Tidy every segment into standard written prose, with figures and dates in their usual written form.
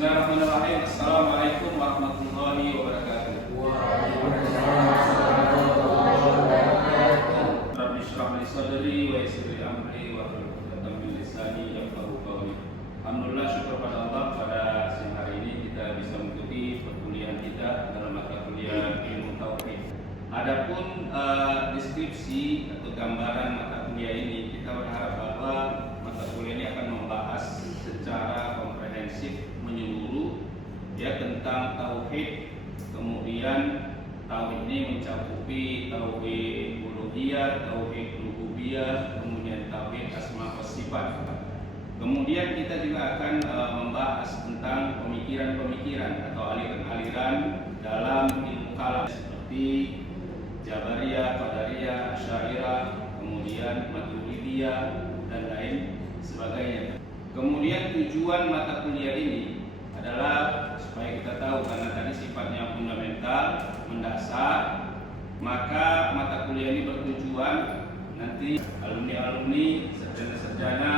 Bismillahirrahmanirrahim. Assalamualaikum warahmatullahi wabarakatuh. Rabbi shrah li sadri wa yassir li amri wa hlul 'uqdatam min lisani yafqahu qawli. Alhamdulillah, syukur pada Allah, pada siang hari ini kita bisa mengikuti perkuliahan kita dalam mata kuliah ilmu tauhid. Adapun deskripsi atau gambaran mata kuliah ini, kita berharap bahwa mata kuliah ini akan membahas secara komprehensif menyeluruh ya tentang tauhid. Kemudian tauhid ini mencakupi tauhid uluhiyah, tauhid rububiyah, kemudian tauhid asma wa sifat. Kemudian kita juga akan membahas tentang pemikiran-pemikiran atau aliran-aliran dalam ilmu kalam seperti Jabariyah, Qadariyah, Asy'ariyah, kemudian Maturidiyah dan lain sebagainya. Kemudian tujuan mata kuliah ini adalah supaya kita tahu, karena tadi sifatnya fundamental, mendasar, maka mata kuliah ini bertujuan nanti alumni-alumni, sarjana-sarjana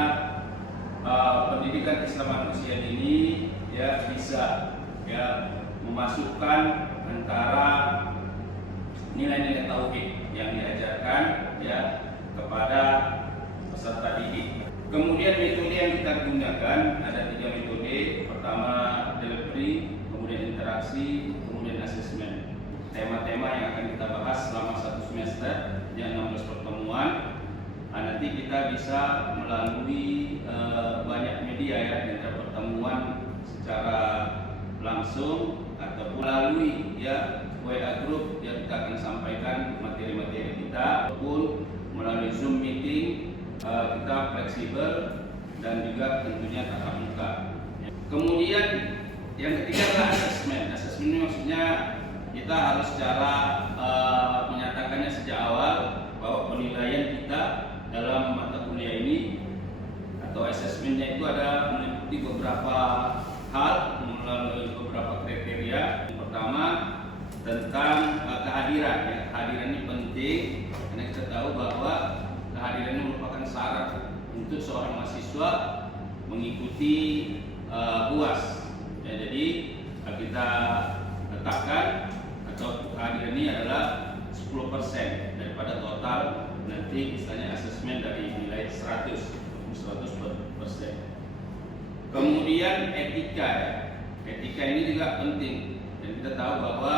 pendidikan Islam manusia ini ya bisa ya memasukkan antara nilai-nilai tauhid yang diajarkan ya kepada peserta didik. Kemudian metode yang kita gunakan ada 3 metode. Pertama delivery, kemudian interaksi, kemudian asesmen. Tema-tema yang akan kita bahas selama 1 semester, yang 16 pertemuan. Nanti kita bisa melalui banyak media ya, antara pertemuan secara langsung ataupun melalui ya WA group yang kita akan sampaikan materi-materi kita, ataupun melalui Zoom meeting. Kita fleksibel dan juga tentunya tatap muka. Kemudian yang ketiga adalah asesmen. Asesmen ini maksudnya kita harus secara menyatakannya sejak awal bahwa penilaian kita dalam mata kuliah ini atau asesmennya itu ada meliputi beberapa hal melalui beberapa kriteria. Yang pertama tentang kehadiran. Ya, kehadiran ini penting karena kita tahu bahwa kehadiran ini merupakan syarat untuk seorang mahasiswa mengikuti UAS. Ya, jadi kita tetapkan atau kehadiran ini adalah 10% daripada total nanti misalnya asesmen dari nilai 100%. Kemudian etika ya. Etika ini juga penting dan kita tahu bahwa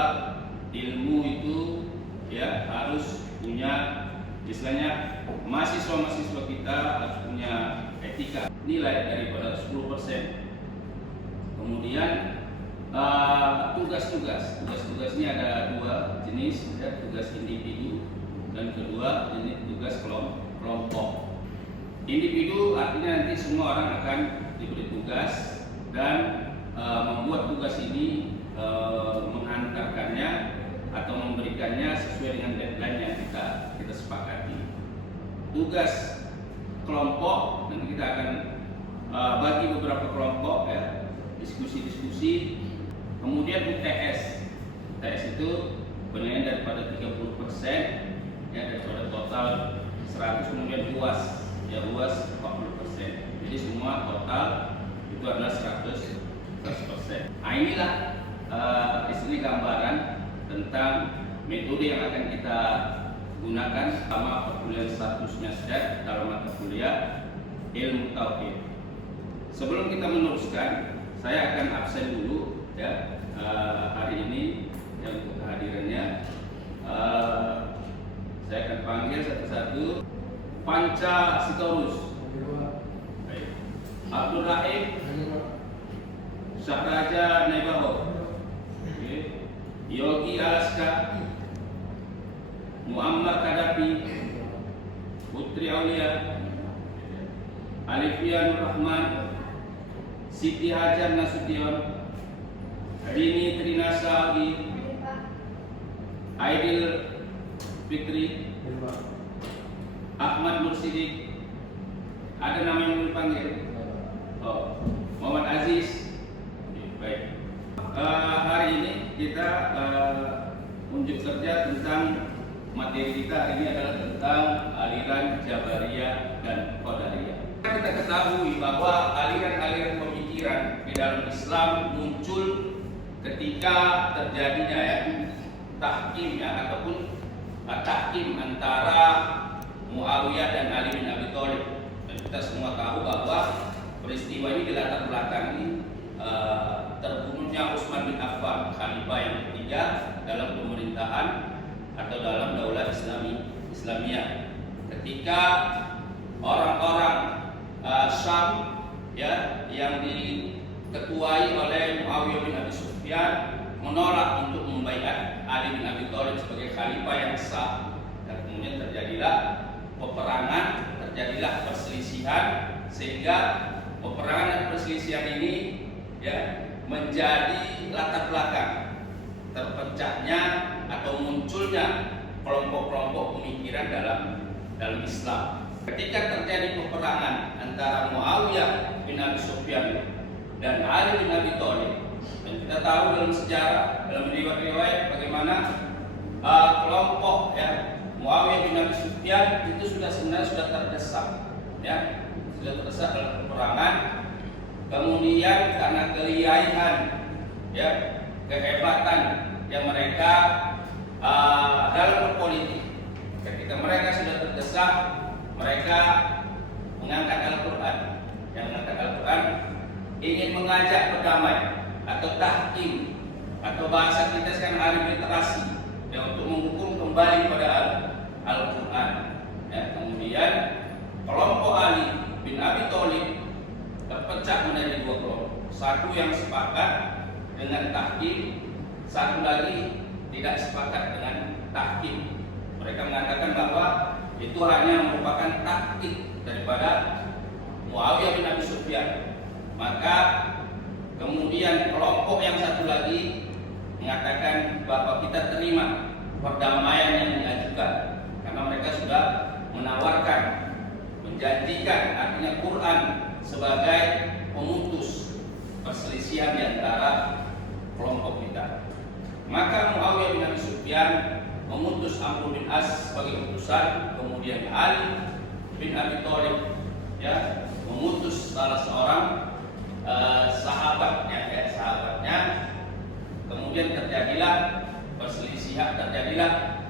ilmu itu ya harus punya, istilahnya mahasiswa-mahasiswa kita harus punya etika, nilai daripada 10%. Kemudian tugas-tugas ini ada 2 jenis ya, tugas individu dan kedua jenis tugas kelompok. Individu artinya nanti semua orang akan diberi tugas dan membuat tugas ini, menghantarkannya atau memberikannya sesuai dengan deadline yang kita sepakati. Tugas kelompok nanti kita akan bagi beberapa kelompok ya, diskusi-diskusi. Kemudian UTS itu penilaian daripada 30% ya daripada total 100, kemudian UAS ya UAS 40%. Jadi semua total itu adalah 100%. Nah inilah istilah gambaran tentang metode yang akan kita gunakan selama perkuliahan 1 semester dalam mata kuliah ilmu tauhid. Sebelum kita meneruskan, saya akan absen dulu ya hari ini yang untuk kehadirannya. Saya akan panggil satu-satu. Panca Sitorus, Abdul Rahim, Syahraja Naibaho, Yogi Alaska, Muammar Kadapi, Putri Aulia, Alifia Nur Rahman, Siti Hajar Nasution, Rini Trinasa Agi, Aidil Fikri, Ahmad Mursidik. Ada nama yang dipanggil? Muhammad Aziz. Baik. Hari ini kita unjuk kerja tentang materi kita hari ini adalah tentang aliran Jabariyah dan Qadariyah. Kita ketahui bahwa aliran-aliran pemikiran dalam Islam muncul ketika terjadinya tahkim ataupun tahkim antara Muawiyah dan Ali bin Abi Thalib. Dan kita semua tahu bahwa peristiwa ini dilatar belakangi terbunuhnya Utsman bin Affan, khalifah yang ketiga dalam pemerintahan atau dalam daulah Islamiyah. Ketika orang-orang Syam yang diketuai oleh Muawiyah bin Abi Sufyan menolak untuk membaiat Ali bin Abi Thalib sebagai khalifah yang sah, dan kemudian terjadilah peperangan, terjadilah perselisihan, sehingga peperangan dan perselisihan ini menjadi latar belakang terpecahnya atau munculnya kelompok-kelompok pemikiran dalam Islam. Ketika terjadi peperangan antara Muawiyah bin Abi Sufyan dan Ali bin Abi Thalib, dan kita tahu dalam sejarah, dalam riwayat-riwayat bagaimana kelompok Muawiyah bin Abi Sufyan itu sebenarnya sudah terdesak, sudah terdesak dalam peperangan. Kemudian karena keliaihan, kehebatan yang mereka dalam berpolitik, ketika mereka sudah terdesak, mereka mengangkat Al-Quran. Yang mengangkat Al-Quran ingin mengajak berdamai atau tahkim, atau bahasa kita sekarang arbitrasi, untuk menghukum kembali pada Al-Quran. Kemudian kelompok Ali bin Abi Thalib terpecah menjadi dua kelompok. Satu yang sepakat dengan tahkim, satu lagi tidak sepakat dengan tahkim. Mereka mengatakan bahwa itu hanya merupakan taktik daripada Muawiyah bin Abi Sufyan. Maka kemudian kelompok yang satu lagi mengatakan bahwa kita terima perdamaian yang diajukan, karena mereka sudah menawarkan, menjanjikan, artinya Quran sebagai pemutus perselisihan di antara kelompok kita. Maka Muawiyah bin Abi Sufyan memutus Amr bin As sebagai utusan, kemudian Ali bin Abi Thalib memutus salah seorang sahabatnya, kemudian terjadilah perselisihan, terjadilah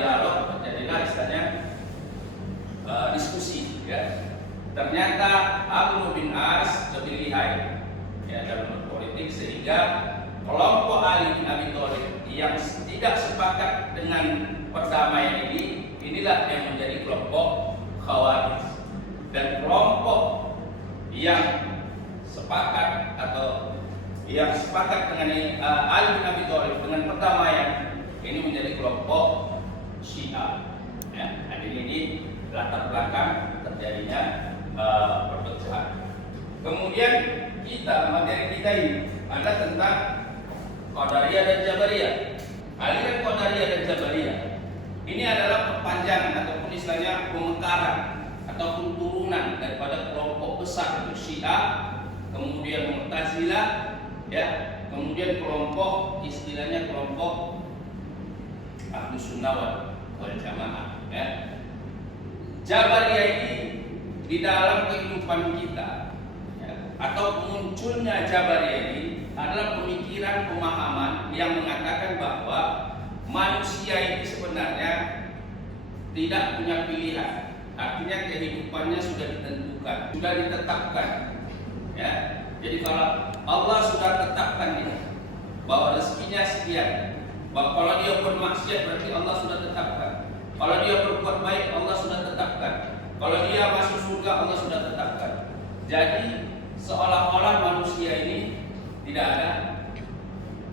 dialog, terjadilah istilahnya diskusi. Ternyata Amr bin As lebih lihai dalam berpolitik, sehingga kelompok Ali bin Abi Thalib yang tidak sepakat dengan perdamaian inilah yang menjadi kelompok Khawarij. Dan kelompok yang sepakat atau yang sepakat dengan Ali bin Abi Thalib dengan perdamaian ini menjadi kelompok Syiah. Jadi ini latar belakang terjadinya perpecahan. Kemudian materi kita ini ada tentang Qadariyah dan Jabariyah. Aliran Qadariyah dan Jabariyah ini adalah perpanjangan ataupun istilahnya pemekaran ataupun turunan daripada kelompok besar itu Syiah, kemudian Mu'tazilah, kemudian kelompok istilahnya kelompok Ahlus Sunnah wal Jamaah. Jabariyah ini di dalam kehidupan kita, atau munculnya Jabariyah ini adalah pemikiran pemahaman yang mengatakan bahwa manusia ini sebenarnya tidak punya pilihan. Artinya kehidupannya sudah ditentukan, sudah ditetapkan. Jadi kalau Allah sudah tetapkan ini bahwa rezekinya sekian, bahwa kalau dia bermaksiat berarti Allah sudah tetapkan. Kalau dia berbuat baik Allah sudah tetapkan. Kalau dia masuk surga Allah sudah tetapkan. Jadi seolah-olah manusia ini tidak ada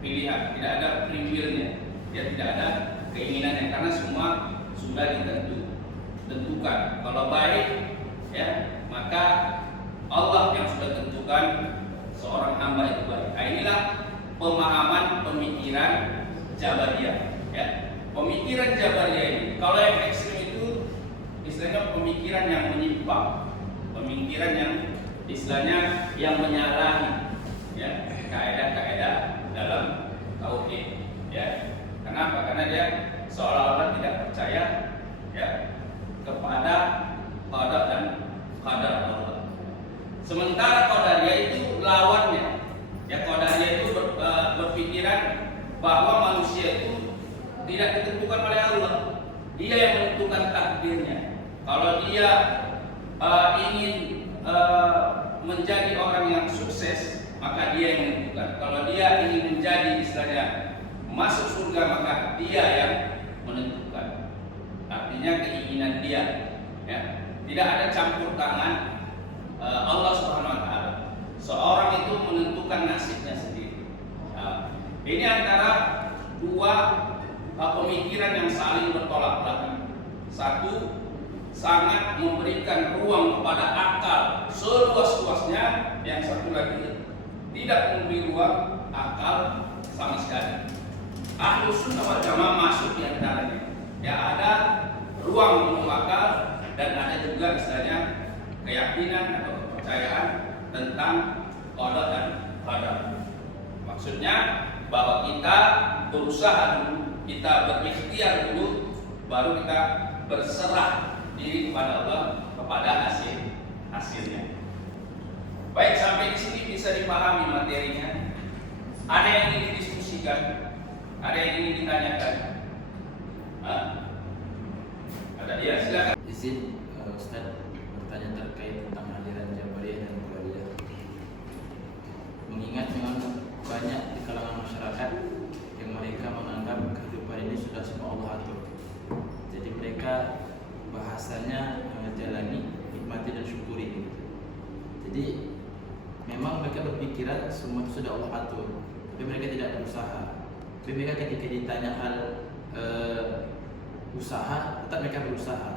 pilihan, tidak ada free will-nya, tidak ada keinginannya, karena semua sudah ditentukan. Kalau baik, maka Allah yang sudah tentukan seorang hamba itu baik. Inilah pemahaman pemikiran Jabariyah. Pemikiran Jabariyah ini, kalau yang ekstrem itu istilahnya pemikiran yang menyimpang, pemikiran yang istilahnya yang menyalahi kaidah-kaidah dalam tauhid. Kenapa? Karena dia seolah-olah tidak percaya kepada qada dan qadar Allah. Sementara Qadariyah itu lawannya, bahwa manusia itu tidak ditentukan oleh Allah. Dia yang menentukan takdirnya. Kalau dia ingin menjadi orang yang sukses, maka dia yang menentukan. Kalau dia ingin menjadi istilahnya masuk surga, maka dia yang menentukan. Artinya keinginan dia, ya. Tidak ada campur tangan Allah Subhanahu wa taala. Seorang itu menentukan nasibnya sendiri. Nah, ini antara dua pemikiran yang saling bertolak belakang. Satu, sangat memberikan ruang kepada akal seluas-luasnya. Yang satu lagi tidak memberi ruang akal sama sekali. Ahlus Sunnah wal Jamaah masuk di antaranya. Ya, ada ruang untuk akal dan ada juga istilahnya keyakinan atau kepercayaan tentang qada dan qadar. Maksudnya bahwa kita berusaha dulu, kita berikhtiar dulu, baru kita berserah diri kepada Allah, kepada hasilnya. Baik, sampai di sini bisa dipahami materinya. Ada yang ingin didiskusikan, ada yang ingin ditanyakan. Ada, ya, silakan. Izin Ustaz bertanya terkait tentang aliran Jabariyah dan Qadariyah. Mengingat memang banyak di kalangan masyarakat yang mereka menganggap kehidupan ini sudah semua Allah atur. Jadi mereka bahasanya menjalani, nikmati dan syukuri gitu. Jadi memang mereka berpikiran semua itu sudah Allah atur, tapi mereka tidak berusaha. Tapi mereka ketika ditanya hal usaha, tetap mereka berusaha.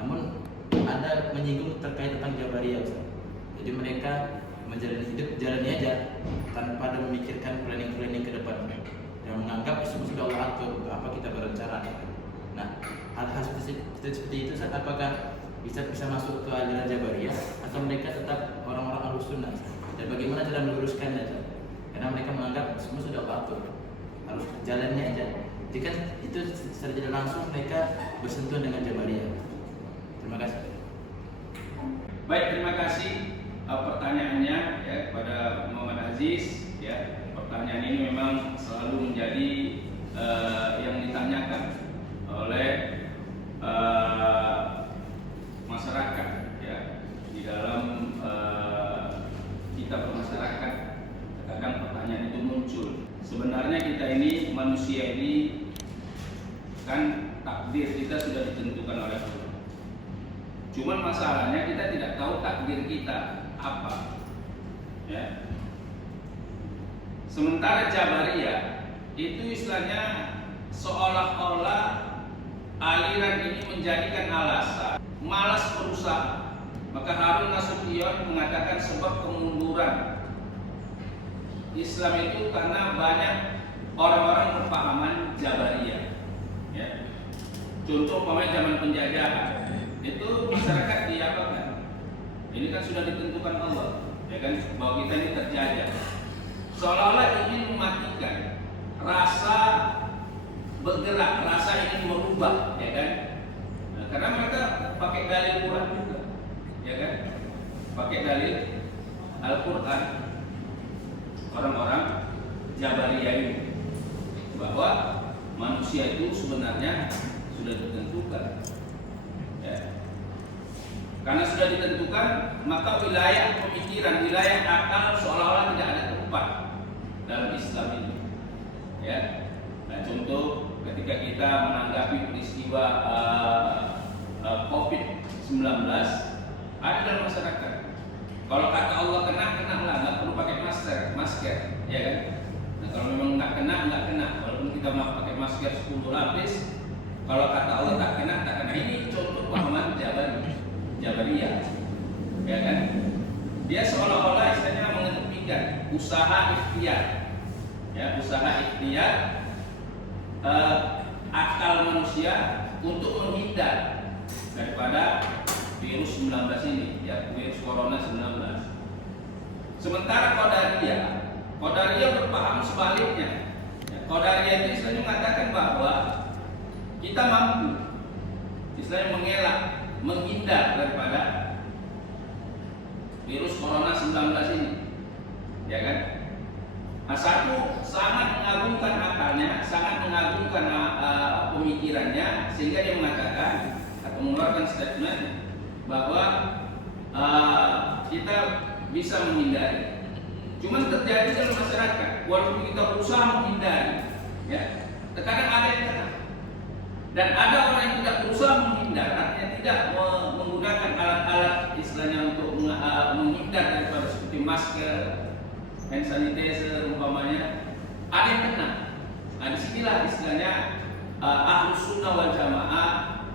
Namun ada menyinggung terkait tentang Jabariyah, Ustaz. Jadi mereka menjalani hidup jalani aja tanpa ada memikirkan planning ke depan dan menganggap semua sudah Allah atur, apa kita berencana. Nah, hal-hal seperti itu, Ustaz, apakah bisa masuk ke aliran Jabariyah atau mereka tetap orang-orang Ahlus Sunnah? Dan bagaimana cara meluruskannya, Ustaz? Karena mereka menganggap semua sudah Allah atur, harus jalannya aja. Jadi kan itu secara tidak langsung mereka bersentuhan dengan Jabariyah. Terima kasih. Baik, terima kasih pertanyaannya ya kepada Muhammad Aziz. Ya, pertanyaan ini memang selalu menjadi yang ditanyakan oleh masyarakat ya di dalam kita bermasyarakat. Kadang pertanyaan itu muncul. Sebenarnya kita ini manusia ini kan takdir kita sudah ditentukan oleh Allah. Cuman masalahnya kita tidak tahu takdir kita apa. Ya. Sementara Jabariyah itu istilahnya seolah-olah aliran ini menjadikan alasan malas berusaha. Maka Harun Nasution mengatakan sebab kemunduran Islam itu karena banyak orang-orang berpahaman Jabariyah. Ya. Contoh zaman penjajahan itu masyarakat diapakan? Ini kan sudah ditentukan Allah, ya kan, bahwa kita ini terjajah. Seolah-olah ingin mematikan rasa bergerak, rasa ingin merubah, ya kan? Nah, karena mereka pakai dalil Quran juga, ya kan? Pakai dalil Al-Quran. Orang-orang Jabariyah ini bahwa manusia itu sebenarnya sudah ditentukan. Ya. Karena sudah ditentukan, maka wilayah pemikiran, wilayah akal seolah-olah tidak ada tempat dalam Islam ini. Ya. Nah, contoh ketika kita menanggapi peristiwa COVID-19, ada dalam masyarakat. Kalau kata Allah kena-lah, nggak perlu pakai masker, ya kan? Nah, kalau memang nggak kena, walaupun kita mau pakai masker 10 lapis. Kalau kata Allah tak kena. Ini contoh pemahaman Jabariyah, ya kan? Dia seolah-olah istilahnya mengetepikan usaha ikhtiar, ya, usaha ikhtiar akal manusia untuk menghindar daripada virus 19 ini, ya, virus corona 19. Sementara Qadariyah berpaham sebaliknya. Ya, Qadariyah itu istilahnya mengatakan bahwa kita mampu istilahnya mengelak, menghindar daripada virus corona 19 ini, ya kan? Nah, satu sangat mengagumkan akalnya, pemikirannya sehingga dia mengatakan atau mengeluarkan statement bahwa kita bisa menghindari. Cuman terjadi dalam masyarakat, walaupun kita berusaha menghindari, ya, terkadang ada yang kena. Dan ada orang yang tidak berusaha menghindar, artinya tidak menggunakan alat-alat istilahnya untuk menghindar daripada seperti masker, hand sanitizer umpamanya, ada yang kena. Nah, disinilah istilahnya Ahlus Sunnah wal Jamaah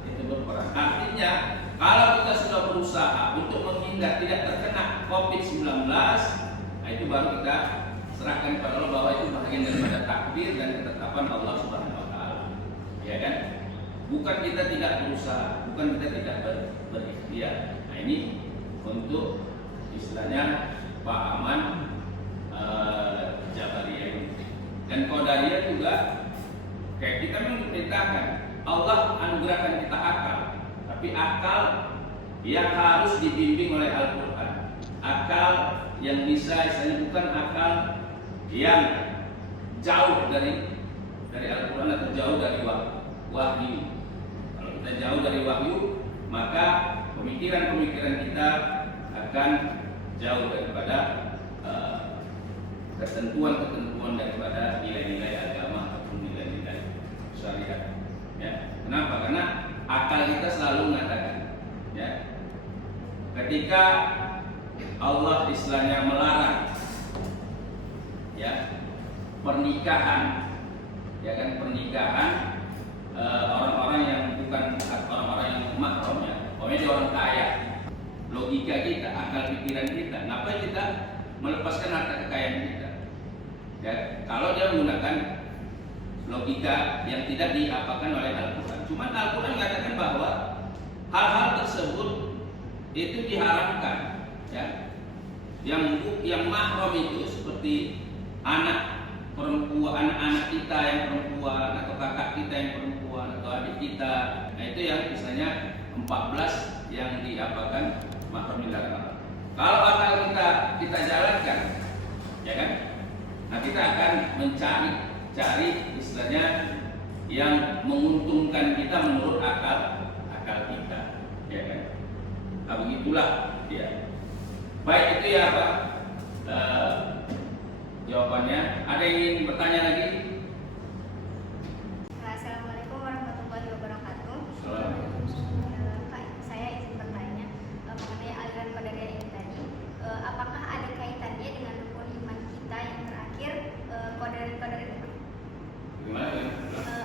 itu berperan. Artinya kalau kita sudah berusaha untuk menghindar tidak terkena COVID-19, nah itu baru kita serahkan kepada Allah bahwa itu bagian daripada takdir dan ketetapan Allah Subhanahu wa taala. Ya kan? Bukan kita tidak berusaha, bukan kita tidak berikhtiar. Nah, ini untuk istilahnya pahaman Jabariyah ini. Dan Qadariyah juga kayak kita memang diperintahkan Allah anugerahkan kita akal, tapi akal yang harus dibimbing oleh Al-Quran, akal yang bisa istilahnya bukan akal yang jauh dari Al-Quran atau jauh dari wahyu. Kalau kita jauh dari wahyu, maka pemikiran-pemikiran kita akan jauh daripada ketentuan-ketentuan daripada nilai-nilai agama ataupun nilai-nilai syariat. Ya. Kenapa? Karena akal kita selalu mengatakan, ya, ketika Allah istilahnya melarang, ya, pernikahan, ya kan, pernikahan orang-orang yang bukan orang-orang yang mahram, ya, pokoknya dia orang kaya. Logika kita, akal pikiran kita, ngapain kita melepaskan harta kekayaan kita? Ya, kalau dia menggunakan logika yang tidak diapakan oleh Al-Quran. Cuman Al-Quran mengatakan bahwa hal-hal tersebut itu diharamkan, ya. Yang mahram itu seperti anak perempuan, anak kita yang perempuan, atau kakak kita yang perempuan, atau adik kita. Nah, itu yang misalnya 14 yang diapakan mahram dilarang. Kalau akal kita jalankan, ya kan? Nah, kita akan cari istilahnya yang menguntungkan kita menurut akal kita, ya kan? Nah, begitulah dia. Baik, itu ya Pak jawabannya. Ada yang ingin bertanya lagi? Assalamualaikum warahmatullahi wabarakatuh. Pak, saya izin bertanya mengenai aliran Qadariyah ini tadi. Apakah ada kaitannya dengan rukun iman kita yang terakhir, Qadar itu? Gimana?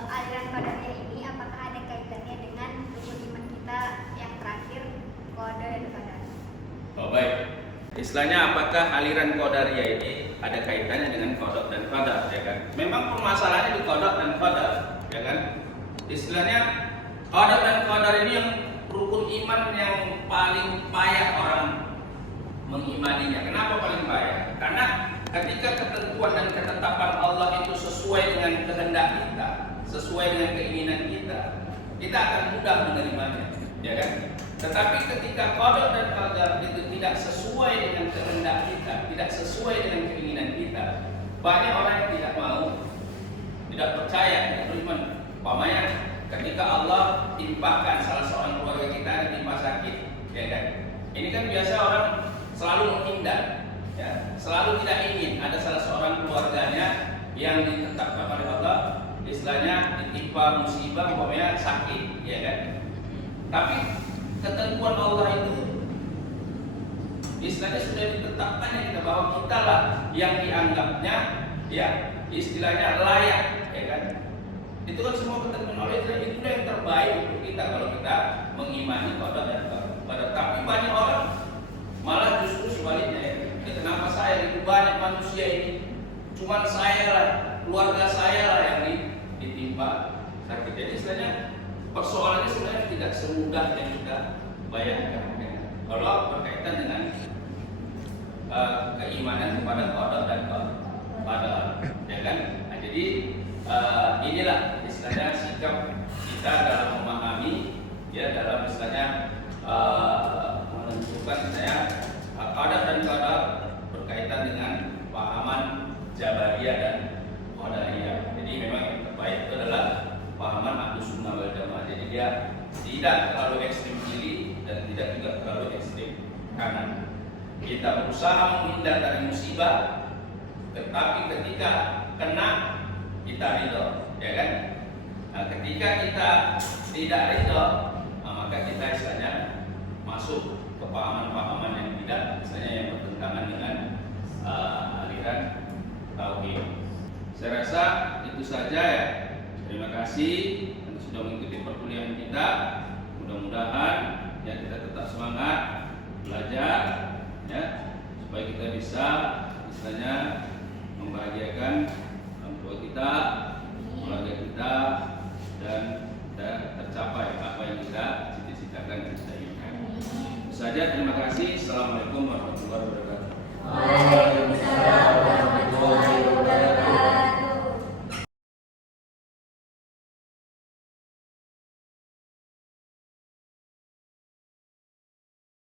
Aliran Qadariyah ini apakah ada kaitannya dengan rukun iman kita yang terakhir, Qadar dan Qadar? Oh, baik. Istilahnya apakah aliran Qadariyah ini ada kaitannya dengan qada dan qadar, ya kan? Memang permasalahannya di qada dan qadar, ya kan? Istilahnya qada dan qadar ini yang rukun iman yang paling payah orang mengimaninya. Kenapa paling payah? Karena ketika ketentuan dan ketetapan Allah itu sesuai dengan kehendak kita, sesuai dengan keinginan kita akan mudah menerimanya, ya kan? Tetapi ketika qada dan qadar itu tidak sesuai dengan kehendak kita, tidak sesuai dengan keinginan kita, banyak orang yang tidak mau, tidak percaya, tidak beriman. Umpamanya ketika Allah timpakan salah seorang keluarga kita ditimpa sakit, ya kan? Ini kan biasa orang selalu menghindar, ya, selalu tidak ingin ada salah seorang keluarganya yang ditetapkan oleh Allah, istilahnya ditimpa musibah, umpamanya sakit, ya kan? Tapi ketentuan Allah itu istilahnya sudah ditetapkannya kita bahwa kita lah yang dianggapnya, ya, istilahnya layak, ya kan? Itu kan semua ketentuan Allah itu yang terbaik untuk kita kalau kita mengimani qada dan qadar. Tapi banyak orang malah justru sebaliknya, ya. Kenapa saya itu banyak manusia ini, cuman saya lah, keluarga saya lah yang ditimpa sakit. Jadi istilahnya persoalannya sebenarnya tidak semudah yang kita bayangkan, ya. Kalau berkaitan dengan keimanan kepada qada dan qadar, ya kan? Nah, jadi inilah istilahnya sikap kita dalam memahami, ya, dalam istilahnya menentukan saya qada dan qadar berkaitan dengan pahaman Jabariyah dan Qadariyah. Jadi memang yang terbaik itu adalah pahaman Ahlus dia tidak terlalu ekstrim kiri dan tidak juga terlalu ekstrim kanan. Kita berusaha menghindar dari musibah, tetapi ketika kena kita ridho, ya kan? Nah, ketika kita tidak ridho, maka kita istilahnya masuk ke pahaman-pahaman yang tidak, misalnya yang bertentangan dengan aliran tauhid. Saya rasa itu saja ya. Terima kasih Anda sudah mengikuti perkuliahan kita. Mudah-mudahan ya kita tetap semangat belajar ya, supaya kita bisa istilahnya membahagiakan orang tua kita, keluarga kita, dan tercapai apa yang kita cita-citakan, kita inginkan. Itu saja, terima kasih. Assalamualaikum warahmatullahi wabarakatuh.